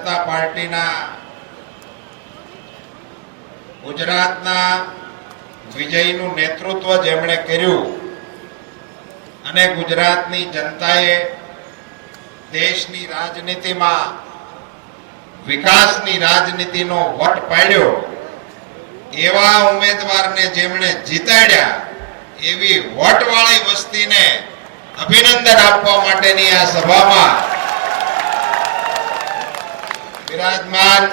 જનતા પાર્ટીના ગુજરાતના વિજયનું નેતૃત્વ જેમણે કર્યું અને ગુજરાતની જનતાએ દેશની રાજનીતિમાં વિકાસની રાજનીતિનો વટ પાડ્યો એવા ઉમેદવારને જેમણે જીતાડ્યા એવી વટવાળી વસ્તીને અભિનંદન આપવા માટેની આ સભામાં વિરાજમાન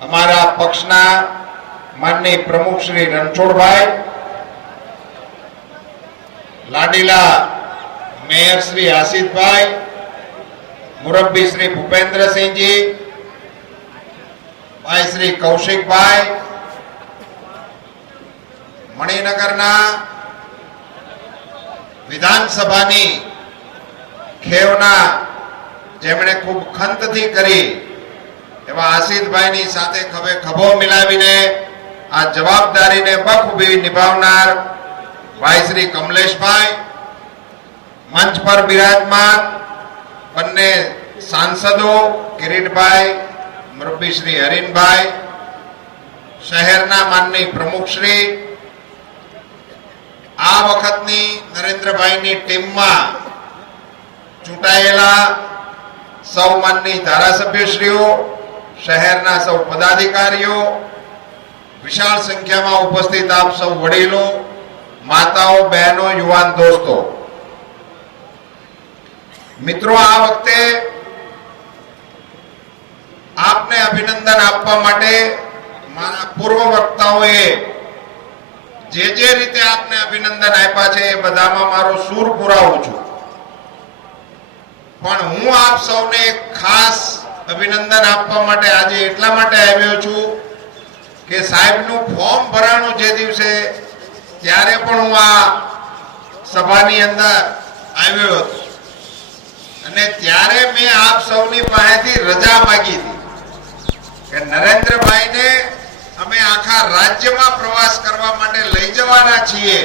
અમારા પક્ષના માનનીય પ્રમુખ શ્રી રણછોડભાઈ, લાડીલા મેયર શ્રી આસિફભાઈ, મુરબ્બી શ્રી ભૂપેન્દ્રસિંહજી, ભાઈ શ્રી કૌશિકભાઈ, મણિનગરના વિધાનસભાની ખેવના જેમણે ખૂબ ખંતથી કરી એવા આસિફભાઈની સાથે ખભે ખભો મિલાવીને આ જવાબદારીને બખૂબી નિભાવનાર ભાઈ શ્રી કમલેશભાઈ, મંચ પર બિરાજમાન બંને સાંસદો કિરીટભાઈ, મુરબ્બી શ્રી હરીનભાઈ, શહેરના માનનીય પ્રમુખશ્રી, આ વખતની નરેન્દ્રભાઈની ટીમમાં ચૂંટાયેલા સૌ માનનીય ધારાસભ્યશ્રીઓ, શહેરના સૌ પદાધિકારીઓ, વિશાળ સંખ્યામાં ઉપસ્થિત આપ સૌ વડીલો, માતાઓ, બહેનો, યુવાન દોસ્તો, મિત્રો, આ વખતે આપને અભિનંદન આપવા માટે મારા પૂર્વ વક્તાઓએ જે રીતે આપને અભિનંદન આપ્યા છે એ બધામાં મારો સૂર પુરાવું છું, પણ હું આપ સૌને ખાસ અભિનંદન આપવા માટે આજે એટલા માટે આવ્યો છું કે સાહેબનું ફોર્મ ભરાણું જે દિવસે ત્યારે પણ હું આ સભાની અંદર આવ્યો હતો અને ત્યારે મેં આપ સૌની પાસેથી રજા માંગી હતી કે નરેન્દ્રભાઈને અમે આખા રાજ્યમાં પ્રવાસ કરવા માટે લઈ જવાના છીએ,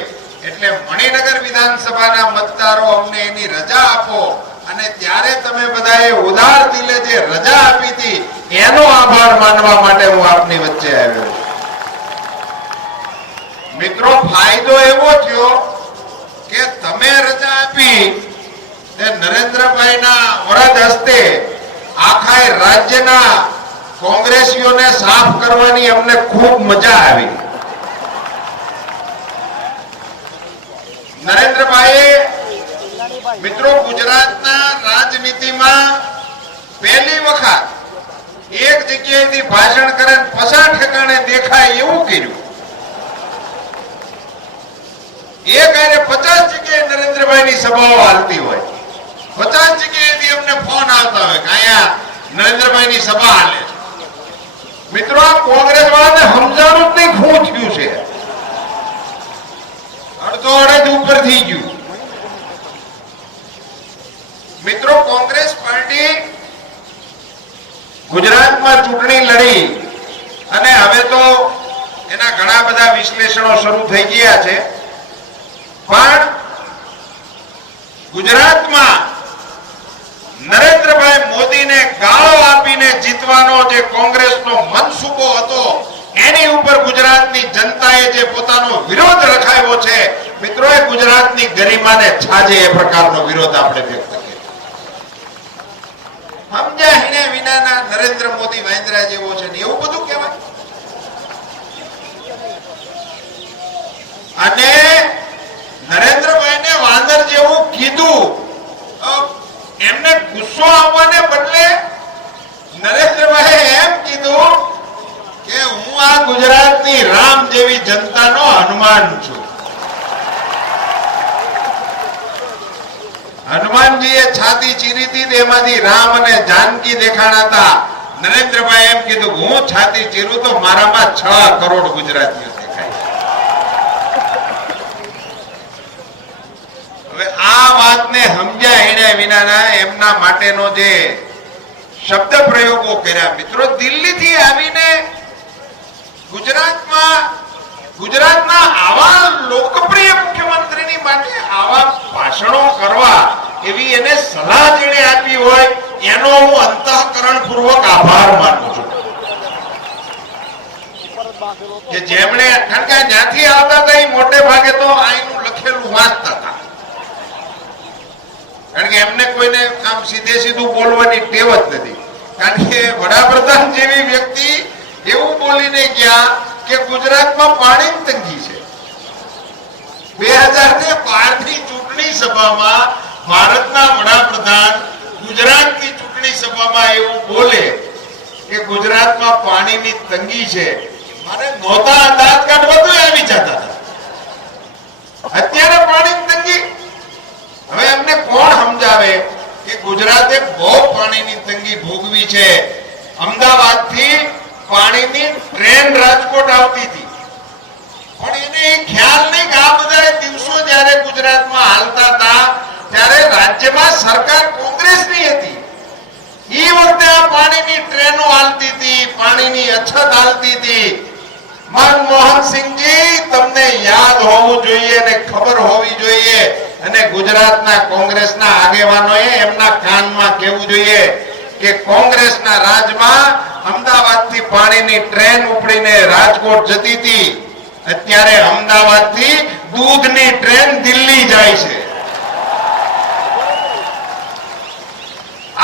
એટલે મણિનગર વિધાનસભાના મતદારો અમને એની રજા આપો અને ત્યારે તમે બધાએ ઉદાર દિલે જે રજા આપી હતી એનો આભાર માનવા માટે હું આપની વચ્ચે આવ્યો છું. મિત્રો, ફાયદો એવો થયો કે તમે રજા આપી તે નરેન્દ્રભાઈના વરદ હસ્તે આખા રાજ્યના કોંગ્રેસીઓને સાફ કરવાની અમને ખૂબ મજા આવી. નરેન્દ્રભાઈએ મિત્રો ગુજરાતના રાજનીતિમાં પહેલી વખત એક જગ્યાએથી ભાષણ કરે 50 ઠેકાણે દેખાય એવું કર્યું. એક આરે 50 જગ્યાએ નરેન્દ્રભાઈની સભાઓ હાલતી હોય, 50 જગ્યાએથી અમને ફોન આવતા હોય કે અહીંયા નરેન્દ્રભાઈની સભા હાલે છે. મિત્રો, આ કોંગ્રેસ વાળાને સમજાણું જ નહીં શું થયું છે, અડધો અડધ ઉપર થઈ ગયું. મિત્રો, કોંગ્રેસ પાર્ટી ગુજરાતમાં ચૂંટણી લડી અને હવે તો એના ઘણા બધા વિશ્લેષણો શરૂ થઈ ગયા છે, પણ ગુજરાતમાં નરેન્દ્રભાઈ મોદીને ગાળો આપીને જીતવાનો જે કોંગ્રેસનો મનસૂબો હતો એની ઉપર ગુજરાતની જનતાએ જે પોતાનો વિરોધ રખાયો છે, મિત્રો, એ ગુજરાતની ગરિમાને છાજે એ પ્રકારનો વિરોધ આપણે વ્યક્ત કર્યો. સમજ્યા હિને વિનાના નરેન્દ્ર મોદી વાંદરા જેવો છે ને એવું બધું કહેવાય. અને નરેન્દ્રભાઈને વાંદર જેવું કીધું, એમને ગુસ્સો આવવાને બદલે નરેન્દ્રભાઈએ એમ કીધું કે હું આ ગુજરાતની રામ જેવી જનતાનો હનુમાન છું. હનુમાનજીએ છાતી ચીરી હતી, એમાંથી રામ અને જાનકી દેખાણા હતા. નરેન્દ્રભાઈ એમ કીધું હું છાતી ચીરું તો મારામાં 6 કરોડ ગુજરાતીઓ દેખાય. હવે આ વાતને સમજ્યા એને વિનાના એમના માટેનો જે શબ્દ પ્રયોગો કર્યા, મિત્રો, દિલ્હીથી આવીને ગુજરાતના આવા લોકપ્રિય મુખ્યમંત્રીની માટે આવા ભાષણો કરવા એવી એને સલાહ જેણે આપી હોય એનો હું અંતઃકરણપૂર્વક આભાર માનું છું કે જેમણે, કારણ કે જ્યાંથી આવતા હતા એ મોટે ભાગે તો આનું લખેલું વાંચતા હતા, કારણ કે એમને કોઈને આમ સીધે સીધું બોલવાની ટેવ જ નથી. કારણ કે વડાપ્રધાન જેવી વ્યક્તિ એવું બોલીને ગયા કે ગુજરાતમાં પાણીની તંગી છે. 2012ની ચૂંટણી સભામાં ભારતના વડાપ્રધાન ગુજરાતની ચૂંટણી સભામાં એવું બોલે કે ગુજરાતમાં પાણીની તંગી છે, મારે નહોતા દાંત કાઢવા તો આવી જતા હતા. અત્યારે પાણીની તંગી, હવે અમને કોણ સમજાવે કે ગુજરાતે બહુ પાણીની તંગી ભોગવી છે. અમદાવાદથી પાણીની ટ્રેન રાજકોટ આવતી હતી, પણ એને ખ્યાલ નહીં કે આ બધા દિવસો જ્યારે ગુજરાતમાં હાલતા હતા ત્યારે રાજ્યમાં સરકાર કોંગ્રેસની હતી. એ વખતે આ પાણીની ટ્રેનો હાલતી હતી, પાણીની અછત હાલતી હતી. મનમોહનસિંહજી, તમને યાદ હોવું જોઈએ અને ખબર હોવી જોઈએ, અને ગુજરાતના કોંગ્રેસના આગેવાનોએ એમના કાનમાં કહેવું જોઈએ કે કોંગ્રેસના રાજમાં અમદાવાદથી પાણીની ટ્રેન ઉપડીને રાજકોટ જતી હતી, અત્યારે અમદાવાદથી દૂધની ટ્રેન દિલ્હી જાય છે.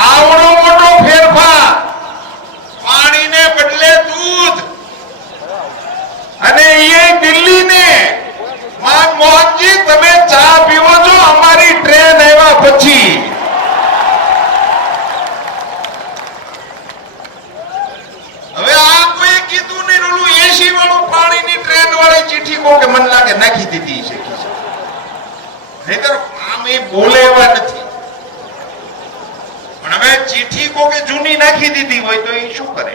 આવડો મોટો ફેરફાર, પાણીને બદલે દૂધ, અને એ દિલ્હીને. મનમોહનજી, તમે ચા પીવો છો અમારી ટ્રેન આવ્યા પછી. હવે આ કોઈ કીધું નહીં, ઓલું 80 વાળું પાણીની ટ્રેન વાળી ચીઠી કો કે મન લાગે નાખી દીધી છે, નહીતર આમ એ બોલે એવા નથી. પણ હવે ચીઠી કો કે જૂની નાખી દીધી હોય તો એ શું કરે?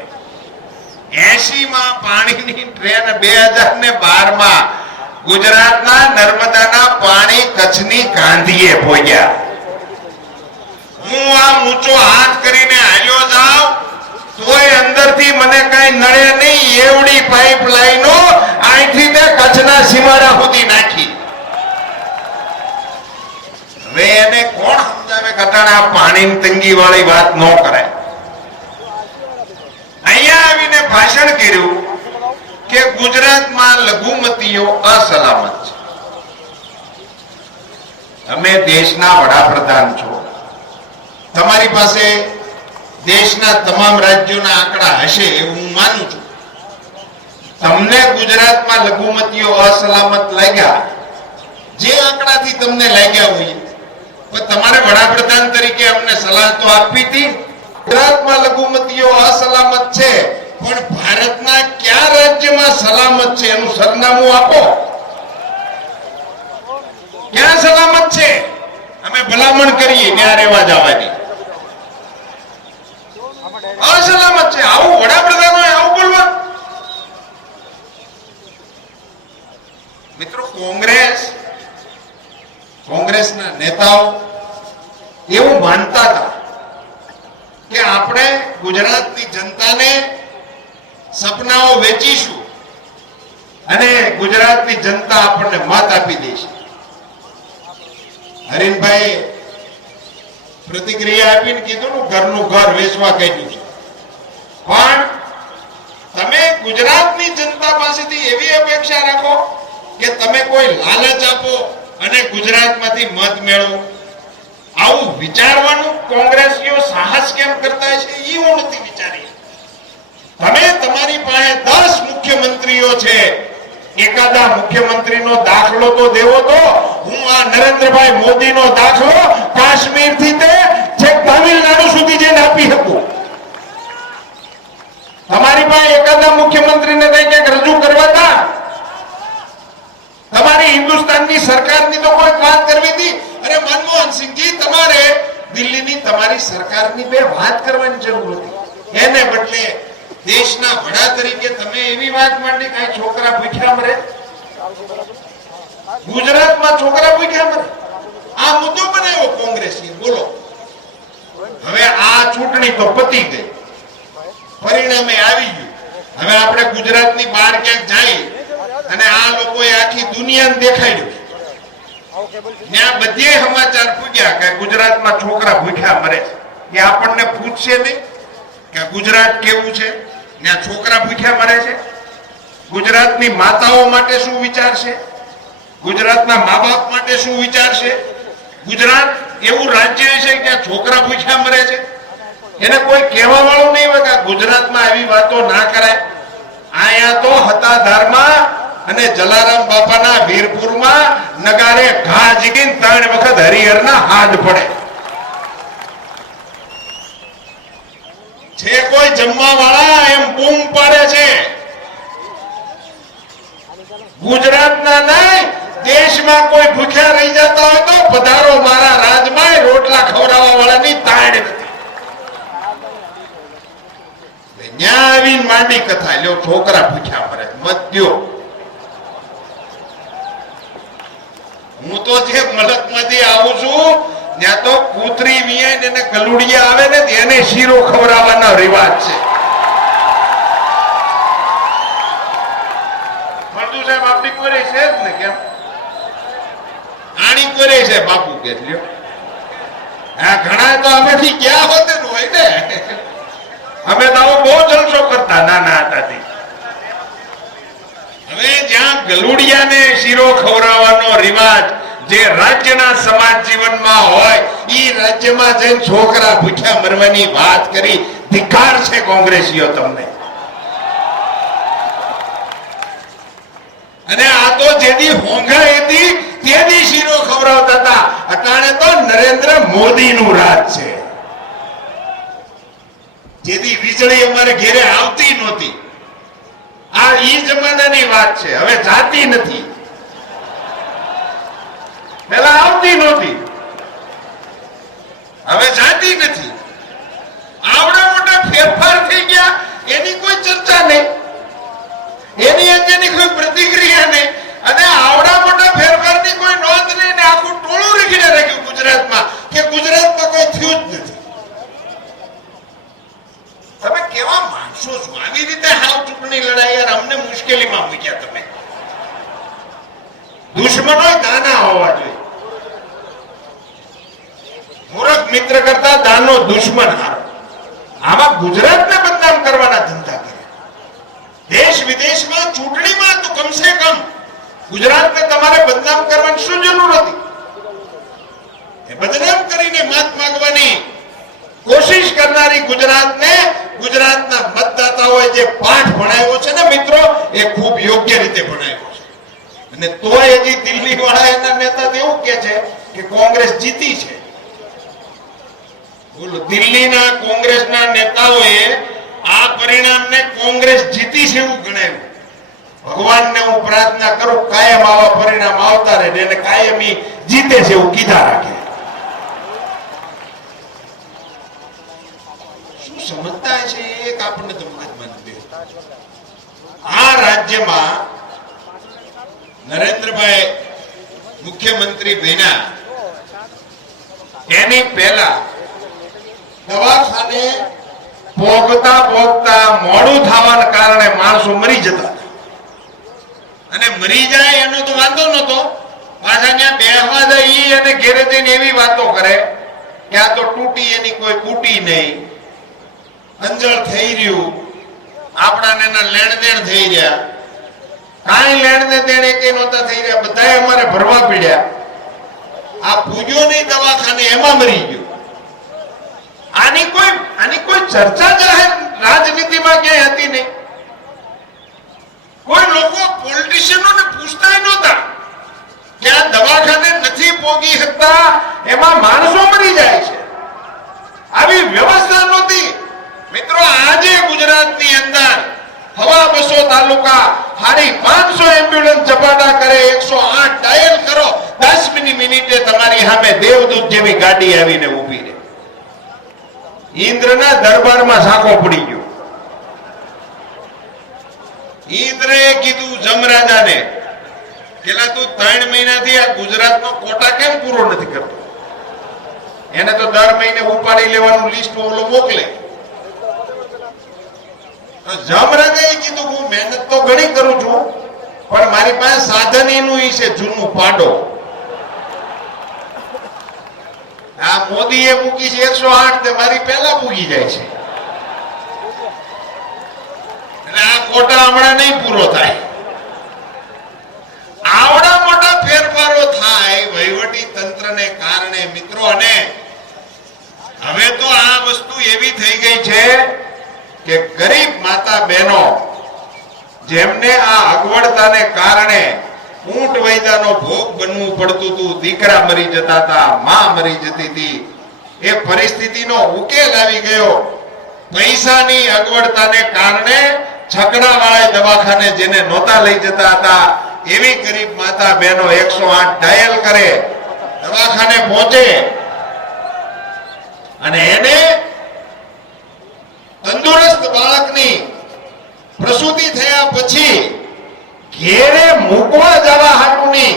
80 માં પાણીની ટ્રેન 2012 માં ગુજરાતના નર્મદાના પાણી કચ્છની ગાંધીએ પહોંચ્યા. હું આ ઊંચો હાથ કરીને હાલ્યો જાઉં તોય અંદરથી મને કઈ નડે નહીં, એવડી પાઇપલાઈનો અહીંથી તે કચ્છના સીમાડા સુધી નાખી. હવે એને કોણ સમજાવે કે આ પાણીની તંગી વાળી વાત ન કરાય? અહીંયા આવીને ભાષણ કર્યું કે ગુજરાતમાં લઘુમતીઓ અસલામત છે. તમે દેશના વડાપ્રધાન છો, તમારી પાસે દેશના તમામ રાજ્યોના આંકડા હશે એવું હું માનું છું. તમને ગુજરાતમાં લઘુમતીઓ અસલામત લાગ્યા, જે આંકડાથી તમને લાગ્યા હોય, પણ તમારે વડાપ્રધાન તરીકે અમને સલાહ તો આપવી હતી. ગુજરાતમાં લઘુમતીઓ અસલામત છે, પણ ભારતના કયા રાજ્યમાં સલામત છે એનું સરનામું આપો. ક્યાં સલામત છે? અમે ભલામણ કરીએ ત્યાં રહેવા જવાની. અસલામત છે, આવું વડાપ્રધાનોએ આવું બોલવા? મિત્રો, કોંગ્રેસના નેતાઓ એવું માનતા હતા કે આપણે ગુજરાતની જનતાને સપનાઓ વેચીશું અને ગુજરાતની જનતા આપણને મત આપી દેશે. હરીનભાઈ પ્રતિક્રિયા આપીને કીધું ઘરનું ઘર વેચવા કહ્યું છે, પણ તમે ગુજરાતની જનતા પાસેથી એવી અપેક્ષા રાખો કે તમે કોઈ લાલચ આપો અને ગુજરાતમાંથી મત મેળવો. આવું વિચારવાનું કોંગ્રેસીઓ સાહસ કેમ કરતા છે એ હું નથી વિચારી. તમે તમારી પાસે 10 મુખ્યમંત્રીઓ છે, એકાદા મુખ્યમંત્રીનો દાખલો તો દેવો. તો હું આ નરેન્દ્રભાઈ મોદીનો દાખલો કાશ્મીર થી તે છેક તમિલનાડુ સુધી જઈને આપી શકું. તમારી પાસે એકાદા મુખ્યમંત્રીને કંઈક રજૂ કરવા હતા? તમારી હિન્દુસ્તાનની સરકારની તો કોઈ વાત કરવી હતી? અરે મનમોહનસિંહજી, તમારે દિલ્હીની તમારી સરકારની બે વાત કરવાની જરૂર હતી. એને બદલે દેશના વડા તરીકે તમે એવી વાત માંડી કે છોકરા ભૂખ્યા મરે, ગુજરાતમાં છોકરા ભૂખ્યા મરે. આ મુદ્દો બનાવ્યો કોંગ્રેસી. બોલો, હવે આ ચૂંટણી તો પતી ગઈ, પરિણામે આવી ગયું. હવે આપણે ગુજરાતની બહાર ક્યાંક જઈએ અને આ લોકોએ આખી દુનિયાને દેખાડ્યું, ત્યાં બધે સમાચાર પૂગ્યા કે ગુજરાતમાં છોકરા ભૂખ્યા મરે. એ આપણને પૂછશે નહીં કે ગુજરાત કેવું છે, ત્યાં છોકરા ભૂખ્યા મરે છે? ગુજરાતની માતાઓ માટે શું વિચારશે? ગુજરાતના મા બાપ માટે શું વિચારશે? ગુજરાત એવું રાજ્ય છે કે છોકરા ભૂખ્યા મરે છે, એને કોઈ કહેવા વાળું નહીં હોય કે ગુજરાતમાં આવી વાતો ના કરાય. અહીંયા તો હતાધારમાં અને જલારામ બાપાના વીરપુરમાં નગારે ઘા જીગીને 3 વખત હરિહરના હાથ પડે છે. કોઈ જમવા વાળા એમ બૂમ પાડે છે. ગુજરાતના નહીં, દેશમાં કોઈ ભૂખ્યા રહી જતા હોય તો પધારો મારા રાજમાં, રોટલા ખવડાવવા વાળાની તાણ નથી. ન્યા આવીને માંડી કથા લ્યો, છોકરા ભૂખ્યા મરે, મધ્યો. હું તો જે મલકમાંથી આવું છું ત્યાં તો કૂતરી વિયાઈને એને ગલુડિયા આવે ને એને શીરો ખવડાવવાનો રિવાજ છે. મળતું સાહેબ આપણી કોઈ છે જ ને, કેમ આણી કોઈ છે બાપુ કે લ્યો. હા, ઘણા તો અમેથી ક્યાં હોતે હોય ને, અમે તો બહુ જલસો કરતા નાના હતા. હવે જ્યાં ગલુડિયાને શીરો ખવડાવવાનો રિવાજ જે રાજ્યના સમાજ જીવનમાં હોય, ઈ રાજ્યમાં જઈને છોકરા ભૂખ્યા મરવાની વાત કરી. ધિક્કાર છે કોંગ્રેસીઓ તમને. અને આ તો જેદી હોંઘા હતી તેદી શીરો ખવડાવતા હતા. અટાણે તો નરેન્દ્ર મોદીનું રાજ છે. જેદી વીજળી અમારે ઘેરે આવતી નહોતી, આ ઈ જમાનાની વાત છે. હવે જાતી નથી, પેલા આવતી નહોતી, હવે જાતી નથી. આવડા મોટા ફેરફાર થઈ ગયા, એની કોઈ ચર્ચા નહીં, એની અંગેની કોઈ પ્રતિક્રિયા નહીં, અને આવડા મોટા ફેરફારની કોઈ નોંધ નહીં. ને આખું ટોળું રખીને રાખ્યું ગુજરાતમાં કે ગુજરાતમાં કોઈ થયું જ નથી. તમે કેવા માણસો છો? આવી રીતે હાવ ચૂંટણી લડાઈ, યાર અમને મુશ્કેલીમાં મૂક્યા તમે. દુશ્મનો દાના હોવા જોઈએ. મૂર્ખ મિત્ર કરતા દાનો દુશ્મન હારો. આમાં ગુજરાતને બદનામ કરવાના ધંધા કર્યા. દેશ વિદેશમાં ચૂંટણીમાં તો કમસે કમ ગુજરાતને તમારે બદનામ કરવાની શું જરૂર હતી? એ બદનામ કરીને મત માંગવાની કોશિશ કરનારી ગુજરાતને ગુજરાતના મતદાતાઓએ જે પાઠ ભણાવ્યો છે ને મિત્રો, એ ખૂબ યોગ્ય રીતે ભણાવ્યો છે. અને તોય હજી દિલ્હી વાળા એના નેતા એવું કે છે કે કોંગ્રેસ જીતી છે. બોલો, દિલ્હીના કોંગ્રેસના નેતાઓએ આ પરિણામને કોંગ્રેસ જીતી છે એવું ગણાવ્યું. ભગવાનને હું પ્રાર્થના કરું કાયમ આવા પરિણામ આવતા રહે અને કાયમી જીતે છે એવું કીધા રાખે. સમજતા છે એક આપણને તો મહાત્મા દે. આ રાજ્યમાં નરેન્દ્રભાઈ મુખ્યમંત્રી બન્યા એની પહેલા દવાખાને પોગતા પોગતા મોડું થવાના કારણે માણસો મરી જતા હતા. અને મરી જાય એનો તો વાંધો નતો, પાછા ત્યાં બેહવા જાય અને ઘેરે જઈને એવી વાતો કરે કે આ તો તૂટી એની કોઈ બૂટી નહીં, અંજળ થઈ રહ્યું, આપણાને એના લેણ દેણ થઈ રહ્યા, કાંઈ લેણ ને દેણ એક નહોતા થઈ રહ્યા, બધાએ અમારે ભરવા પડ્યા. આ પૂજ્યો નહીં દવાખાને, એમાં મરી ગયો. આની કોઈ ચર્ચા જાહેર રાજનીતિમાં ક્યાંય હતી નહીં. કોઈ લોકો પોલિટિશિયનોને પૂછતા નહોતા કે આ દવાખાને નથી પોગી શકતા, એમાં માણસો મરી જાય છે. આવી વ્યવસ્થા નહોતી. મિત્રો, આજે ગુજરાતની અંદર હવા 200 તાલુકા, 550 એમ્બ્યુલન્સ ઝપાટા કરે, 108 ડાયલ કરો, 10 મિનિટે તમારી સામે દેવદૂત જેવી ગાડી આવીને ઊભી રહે. ઇન્દ્રના દરબારમાં સાકો પડી ગયો. ઇન્દ્રએ કીધું જમરાજાને, પેલા તું 3 મહિનાથી આ ગુજરાતનો કોટા કેમ પૂરો નથી કરતો? એને તો દર મહિને ઉપાડી લેવાનું લિસ્ટ ઓલો મોકલે. જમરાજાએ કીધું હું મહેનત તો ઘણી કરું છું, પણ મારી પાસે સાધન એનું છે જૂનું પાડો. આ મોદીએ મૂકી છે 108 તે મારી પહેલા મૂકી જાય છે એટલે આ કોટા હમણાં નહીં પૂરો થાય. આવડા મોટા ફેરફારો થાય વહીવટી તંત્રને કારણે મિત્રો. અને હવે તો આ વસ્તુ એવી થઈ ગઈ છે કે ગરીબ માતા બહેનો જેમને આ અગવડતાને કારણે ઊંટ વૈદાનો ભોગ બનવું પડતું હતું, દીકરા મરી જતા હતા, માં મરી જતી હતી, એ પરિસ્થિતિનો ઉકેલ આવી ગયો. પૈસાની અગવડતાને કારણે છકડાવાળા દવાખાને જેને નહોતા લઈ જતા હતા એવી ગરીબ માતા બહેનો 108 ડાયલ કરે, દવાખાને પહોંચે અને એને તંદુરસ્ત બાળકની પ્રસૂતિ થયા પછી ઘેરે મૂકવા જવા હાટુની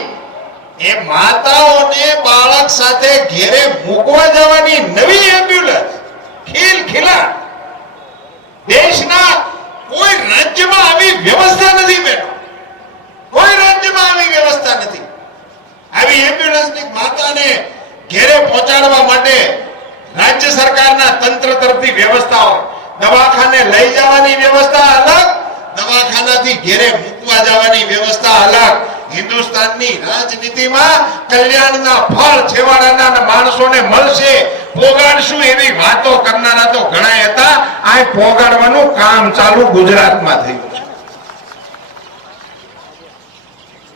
એ માતાઓને બાળક સાથે ઘેરે મૂકવા જવાની નવી એમ્બ્યુલન્સ ખિલખિલાટ. દેશના કોઈ રાજ્યમાં આવી વ્યવસ્થા નથી બેનો, કોઈ રાજ્યમાં આવી વ્યવસ્થા નથી. આવી એમ્બ્યુલન્સની માતાને ઘેરે પહોંચાડવા માટે રાજ્ય સરકારના તંત્ર તરફથી વ્યવસ્થાઓ, દવાખાને લઈ જવાની વ્યવસ્થા અલગ, દવાખાનાથી ઘેરે મૂકવા જવાની વ્યવસ્થા અલગ. હિન્દુસ્તાનની રાજનીતિમાં કલ્યાણના ફળ છેવાડાના માણસોને મળશે, પોગાડશું એવી વાતો કરનારા તો ઘણા હતા. આ પોગાડવાનું કામ ચાલુ ગુજરાતમાં થયું છે.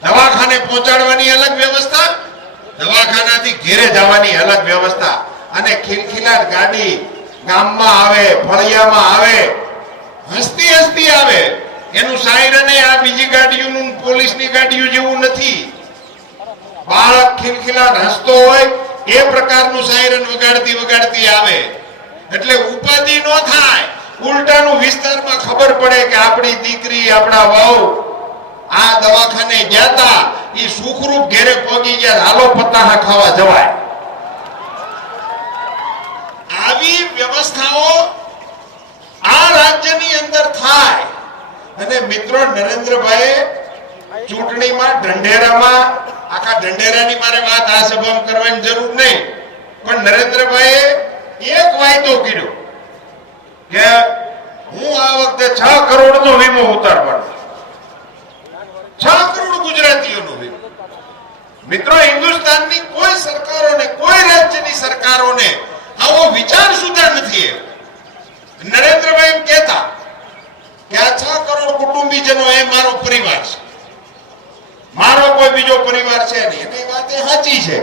દવાખાને પહોંચાડવાની અલગ વ્યવસ્થા, દવાખાનાથી ઘેરે જવાની અલગ વ્યવસ્થા. અને ખિલખિલાટ ગાડી ગામમાં આવે, ફળિયામાં આવે, હસતી હસતી આવે. એનું સાયરન આ બીજી ગાડીઓનું પોલીસની ગાડીઓ જેવું નથી. બાળક ખિલખિલાટ હસતો હોય એ પ્રકારનું સાયરન વગાડતી વગાડતી આવે એટલે ઉપાધિ ન થાય. ઉલટાનું વિસ્તારમાં ખબર પડે કે આપણી દીકરી, આપણા વહુ આ દવાખાને ગયા હતા, એ સુખરૂપ ઘેરે પહોંચી ગયા, હાલો પતાહા ખાવા જવાય. આવી વ્યવસ્થાઓ આ રાજ્યની અંદર થાય. અને મિત્રો, નરેન્દ્રભાઈ ચૂંટણીમાં ઢંઢેરામાં, આખા ઢંઢેરાની મારે વાત આ સભામાં કરવાની જરૂર નહીં, પણ નરેન્દ્રભાઈએ એક વાયદો કર્યો કે હું આ વખતે 6 કરોડનો વીમો ઉતારવાનો. 6 કરોડ ગુજરાતીઓનો વીમો. મિત્રો, હિન્દુસ્તાનની કોઈ સરકારોને, કોઈ રાજ્યની સરકારોને આવો વિચાર સુધા નથી. નરેન્દ્રભાઈ એમ કહેતા કે આ 6 કરોડ કુટુંબીજનો એ મારો પરિવાર છે, મારો કોઈ બીજો પરિવાર છે નહીં. એની વાત એ સાચી છે.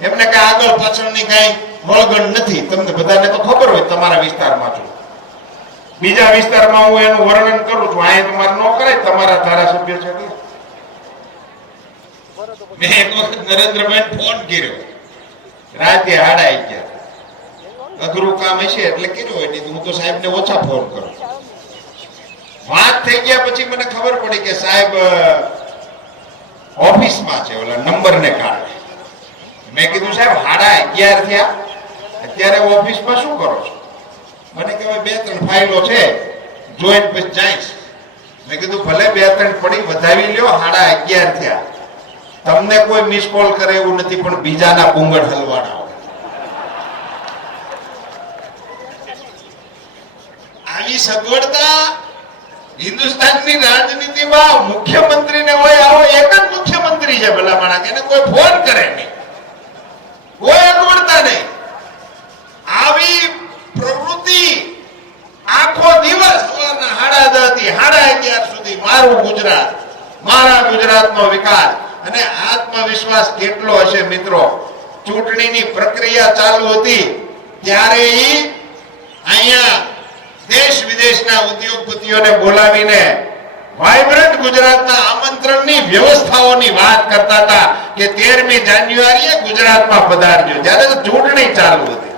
એમને કઈ આગળ પાછળની કઈ વળગણ નથી. તમને બધાને તો ખબર હોય, તમારા વિસ્તારમાં છું, બીજા વિસ્તારમાં હું એનું વર્ણન કરું છું, અહીંયા તમારે ન કરે, તમારા ધારાસભ્ય છે. મેં એક વખત નરેન્દ્રભાઈ ફોન કર્યો રાતે 11:30, અઘરું કામ હશે એટલે કર્યો હોય, નહીં હું તો સાહેબને ઓછા ફોન કરું. વાત થઈ ગયા પછી મને ખબર પડી કે સાહેબ ઓફિસમાં છે, ઓલા નંબરને કારણે. મેં કીધું સાહેબ 11:30 થયા, અત્યારે ઓફિસમાં શું કરો છો? મને કહેવાય 2-3 ફાઇલો છે, જોઈન પછી જઈશ. મેં કીધું ભલે 2-3 પડી વધાવી લ્યો, 11:30 થયા. તમને કોઈ મિસ કોલ કરે એવું નથી, પણ બીજાના પુંગળ હલવાના હોય. આવી સગવડતા હિન્દુસ્તાનની રાજનીતિમાં મુખ્યમંત્રીને હોય, આવો એક જ મુખ્યમંત્રી છે ભલા માણસ, એને કોઈ ફોન કરે નહીં, કોઈ અગવડતા નહીં. આવી પ્રવૃત્તિ આખો દિવસ સવારના 10:30 થી 11:30 સુધી મારું ગુજરાત, મારા ગુજરાતનો વિકાસ. અને આત્મવિશ્વાસ કેટલો હશે મિત્રો. ચૂંટણીની પ્રક્રિયા ચાલુ હતી ત્યારે અહીંયા દેશ વિદેશના ઉદ્યોગપતિઓને બોલાવીને વાઇબ્રન્ટ ગુજરાતના આમંત્રણની વ્યવસ્થાઓની વાત કરતા હતા કે 13મી જાન્યુઆરીએ ગુજરાતમાં પધારજો. જ્યારે તો ચૂંટણી ચાલુ હતી,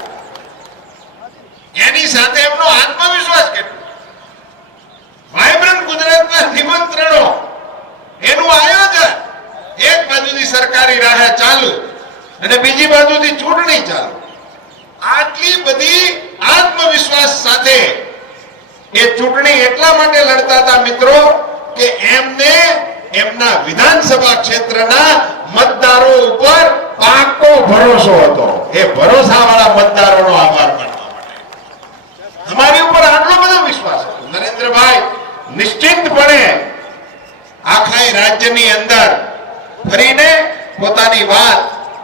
એની સાથે એમનો આત્મવિશ્વાસ કેટલો. વાઇબ્રન્ટ ગુજરાતના નિમંત્રણો, એનું આયોજન, એક બાજુથી સરકારી રાહે ચાલુ અને બીજી બાજુથી ચૂંટણી ચાલુ. આટલી બધી આત્મવિશ્વાસ સાથે એ ચૂંટણી એટલા માટે લડતા હતા મિત્રો કે એમને એમના વિધાનસભા ક્ષેત્રના મતદારો ઉપર પાકો પાક્કો ભરોસો હતો. એ ભરોસાવાળા મતદારોનો આભાર માનવા માટે અમારી ઉપર આટલો બધો વિશ્વાસ હતો. નરેન્દ્રભાઈ નિશ્ચિતપણે આખા રાજ્યની અંદર ફરીને પોતાની વાત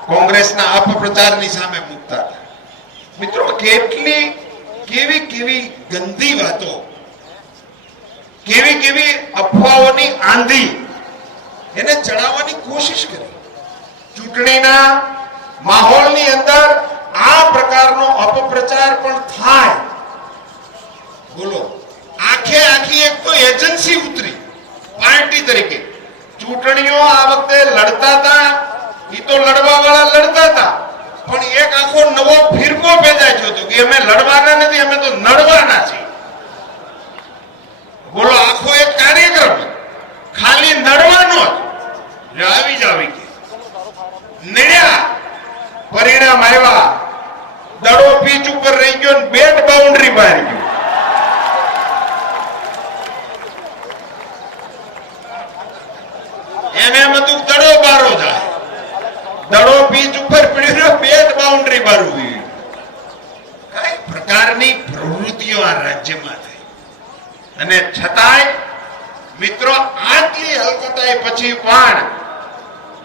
કોંગ્રેસના અપપ્રચારની સામે મૂકતા હતા. મિત્રો, કેવી કેવી ગંદી વાતો, કેવી કેવી અફવાઓની આંધી એને ચડાવવાની કોશિશ કરી. ચૂંટણીના માહોલની અંદર આ પ્રકારનો અપપ્રચાર પણ થાય. બોલો, આખી એક તો એજન્સી ઉતરી પાર્ટી તરીકે. ચૂંટણીઓ આ વખતે લડતા હતા, એ તો લડવા વાળા લડતા હતા, પણ એક આખો નવો ફિરકો પેદા થયો હતો કે અમે લડવાના નથી, અમે તો નડવાના છીએ. બોલો, આખો એક કાર્યક્રમ ખાલી નડવાનો જ. આવી જ આવી કે નડ્યા, પરિણામ આવ્યા, દડો પીચ ઉપર રહી ગયો, બેટ બાઉન્ડ્રી બહાર ગયો. એને બધું દડો બારો જાય, દડો પીચ ઉપર પડ્યો, બેટ બાઉન્ડ્રી બહાર ઉભી. કઈ પ્રકારની પ્રવૃત્તિઓ આ રાજ્યમાં થઈ. અને છતાંય મિત્રો, આટલી હલકતાઈ પછી પણ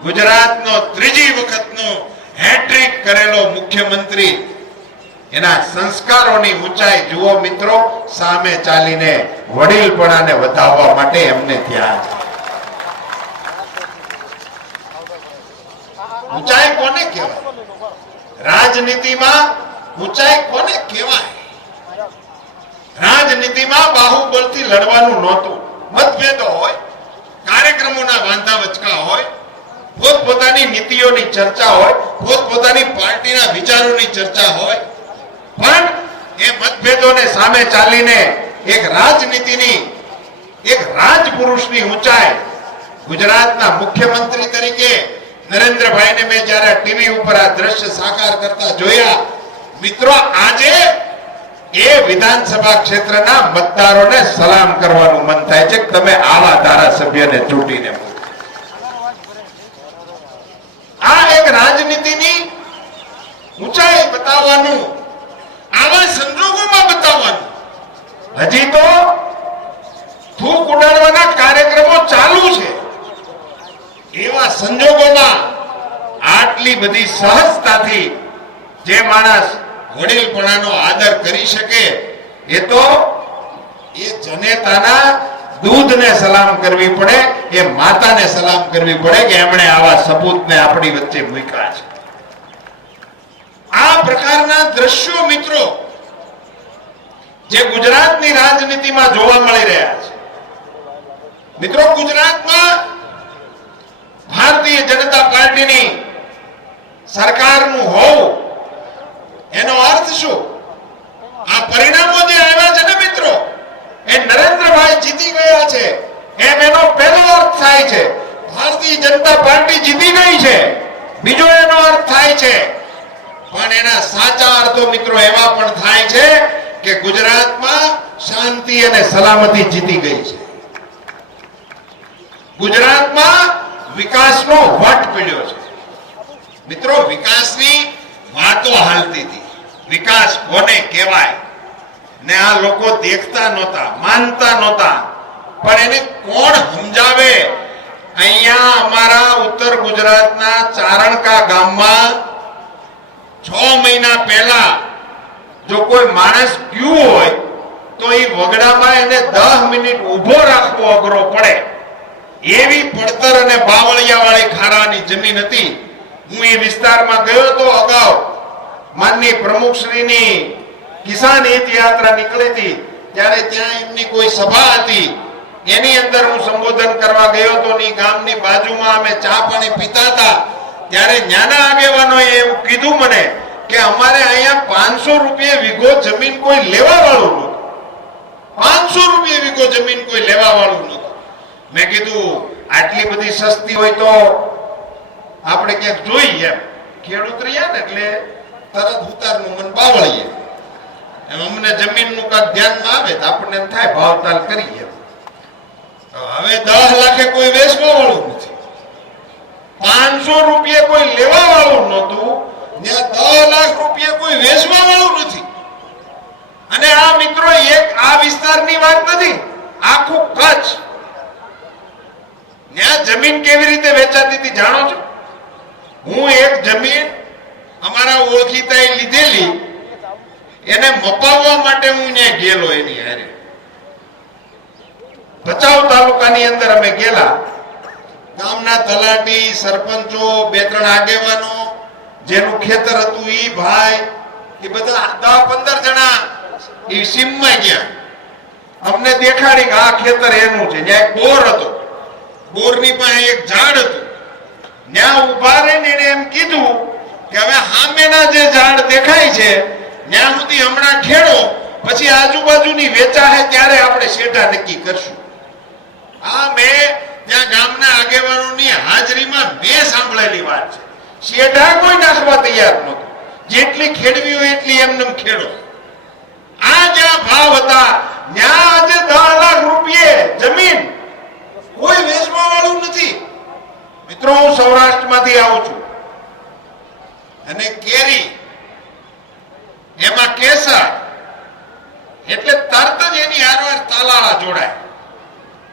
ગુજરાતનો ત્રીજી વખતનો હેટ્રિક કરેલો મુખ્યમંત્રી, એના સંસ્કારોની ઊંચાઈ જુઓ મિત્રો. સામે ચાલીને વડીલપણાને વધાવવા માટે એમને ત્યાં ઊંચાઈ કોને કહેવાય? રાજનીતિમાં ઊંચાઈ કોને કહેવાય? રાજનીતિમાં બાહુબલથી લડવાનું નહોતું. મતભેદો હોય, કાર્યક્રમોના વાંધા વચકા હોય, પોતપોતાની નીતિઓની ચર્ચા હોય, પોતપોતાની પાર્ટીના વિચારોની ચર્ચા હોય, પણ એ મતભેદોને સામે ચાલીને એક રાજનીતિની, એક રાજપુરુષની ઊંચાઈ ગુજરાતના મુખ્યમંત્રી તરીકે નરેન્દ્રભાઈને મેં જ્યારે ટીવી ઉપર આ દ્રશ્ય સાકાર કરતા જોયા, મિત્રો, આજે એ વિધાનસભા ક્ષેત્રના મતદારોને સલામ કરવાનું મન થાય છે કે તમે આવા ધારાસભ્યને ચૂંટીને આ એક રાજનીતિની ઊંચાઈ બતાવવાનું, આવા સંજોગોમાં બતાવવાનું. હજી તો થૂક ઉડાડવાના કાર્યક્રમો ચાલુ છે. એવા સંજોગોમાં આટલી બધી સહજતાથી જે માણસ વડીલપણાનો આદર કરી શકે, એ તો એ જનેતાના દૂધને સલામ કરવી પડે, એ માતાને સલામ કરવી પડે કે એમણે આવા સપૂતને આપણી વચ્ચે મૂક્યા છે. આ પ્રકારના દ્રશ્યો મિત્રો જે ગુજરાતની રાજનીતિમાં જોવા મળી રહ્યા છે. મિત્રો, ગુજરાતમાં ભારતીય જનતા પાર્ટીની સરકારનું હોવું એનો અર્થ શું? આ પરિણામો જે આવ્યા છે ને મિત્રો, એ નરેન્દ્રભાઈ જીતી ગયા છે એમ એનો પહેલો અર્થ થાય છે. ભારતીય જનતા પાર્ટી જીતી ગઈ છે, બીજો એનો અર્થ થાય છે. પણ એના સાચા અર્થો મિત્રો એવા પણ થાય છે કે ગુજરાતમાં શાંતિ અને સલામતી જીતી ગઈ છે. ગુજરાતમાં વિકાસનો વટ પડ્યો છે. મિત્રો, વિકાસની વાતો હાલતી હતી. વિકાસ કોને કહેવાય ને આ લોકો દેખતા નહોતા, માનતા નહોતા, પણ એને કોણ સમજાવે? અહીંયા અમારા ઉત્તર ગુજરાતના ચારણકા ગામમાં 6 મહિના પહેલા જો કોઈ માણસ પીવું હોય તો એ વગડામાં એને 10 મિનિટ ઉભો રાખવો અઘરો પડે. એવી પડતર અને બાવળિયા વાળી ખારાની જમીન હતી. હું એ વિસ્તારમાં ગયો તો અગાઉ માનની પ્રમુખશ્રીની કિસાન હિત યાત્રા નીકળી હતી ત્યારે ત્યાં એમની કોઈ સભા હતી. એની અંદર હું સંબોધન કરવા ગયો તો ની ગામની બાજુમાં અમે ચા પાણી પીતા હતા ત્યારે નાના આગેવાનોએ એવું કીધું મને કે અમારે અહીંયા 500 રૂપિયા વીઘો જમીન કોઈ લેવા વાળું નહોતું. 500 રૂપિયા વીઘો જમીન કોઈ લેવા વાળું નહોતું. મેં કીધું આટલી બધી સસ્તી હોય તો આપણે ક્યાંક જોઈ. એમ ખેડૂત રહ્યા ને એટલે તરત ઉતારનું મન બાવળીએ. એમ અમને જમીનનું કાંક ધ્યાનમાં આવે તો આપણને એમ થાય ભાવતાલ કરીએ. હવે 10 લાખે કોઈ વેચવા વાળું નથી. ₹500 કોઈ લેવા વાળું નહોતું, ત્યાં 10 લાખ રૂપિયા કોઈ વેચવા વાળું નથી. અને આ મિત્રો એક આ વિસ્તારની વાત નથી, આખું કચ્છ. ત્યાં જમીન કેવી રીતે વેચાતી હતી જાણો છો? હું એક જમીન અમારા ઓળખીતાએ લીધેલી, એને મપાવવા માટે હું ત્યાં ગયેલો એની હારે. ભચાઉ તાલુકાની અંદર અમે ગયેલા. ગામના તલાટી, સરપંચો, 2-3 આગેવાનો, જેનું ખેતર હતું ઈ ભાઈ, એ બધા 10-15 જણા એ સીમમાં ગયા. અમને દેખાડી કે આ ખેતર એનું છે. ત્યાં એક બોર હતો, બોરની પાસે એક ઝાડ હતું. ત્યાં ઉભા રહીને એને એમ કીધું કે હવે સામેના જે ઝાડ દેખાય છે ત્યાં સુધી હમણાં ખેડો, પછી આજુબાજુની વેચાશે ત્યારે આપણે શેઢા નક્કી કરશું. આ મેં ત્યાં ગામના આગેવાનોની હાજરીમાં મેં સાંભળેલી વાત છે. શેઢા કોઈ નાખવા તૈયાર નહોતું, જેટલી ખેડવી હોય એટલી એમને ખેડો. આ જ્યાં ભાવ હતા ત્યાં આજે 10 લાખ રૂપિયે જમીન, કોઈ વેચવા વાળું નથી. મિત્રો, હું સૌરાષ્ટ્રમાંથી આવું છું અને કેરી, એમાં કેસર એટલે તરત જ એની હારવાર તાલાળા જોડાય.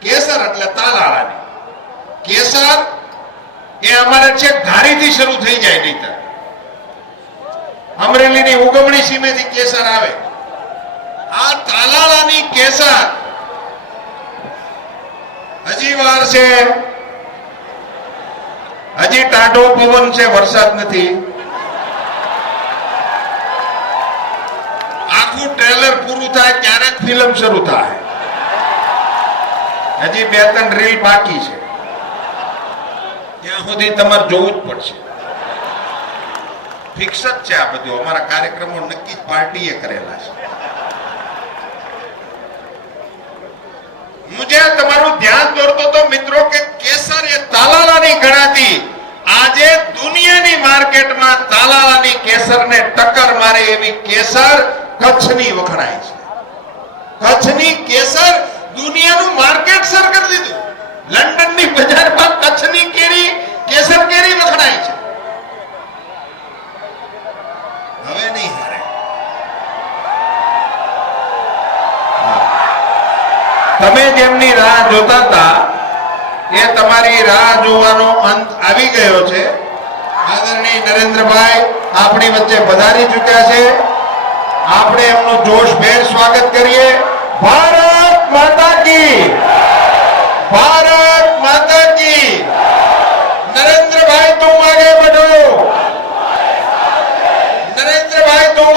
કેસર એટલે તાલાળાની. કેસર એ અમારે છેક ધારીથી શરૂ થઈ જાય, નહીતર અમરેલીની ઉગમણી સીમેથી કેસર આવે. આ તાલાળાની કેસર હજી વાર છે, હજી ટાઢો પવન છે, વરસાદ નથી. આખું ટ્રેલર પૂરું થાય ત્યારે જ ફિલ્મ શરૂ થાય. હજી 2-3 રીલ બાકી છે, ત્યાં સુધી તમારે જોવું જ પડશે. ફિક્સ જ છે આ બધું. અમારા કાર્યક્રમો નક્કી જ પાર્ટીએ કરેલા છે. મુજે તમારું ધ્યાન દોરતો તો મિત્રો કે કેસર એ તાલાલાની ગણાતી આજે દુનિયાની માર્કેટમાં તાલાલાની કેસરને ટક્કર મારે એવી કેસર કચ્છની વખણાય છે. કચ્છની કેસર દુનિયાનું માર્કેટ સર કરી દીધું. લંડનની બજારમાં કચ્છની કેરી, કેસર કેરી વખણાય છે. હવે નહીં હારે. તમે જેમની રાહ જોતા હતા એ તમારી રાહ જોવાનો અંત આવી ગયો છે. આદરણીય નરેન્દ્રભાઈ આપણી વચ્ચે પધારી ચૂક્યા છે. આપણે એમનું જોશભેર સ્વાગત કરીએ. ભારત માતા કી, ભારત માતા કી. નરેન્દ્રભાઈ તુમ આગે बढ़ो, नरेंद्र भाई तुम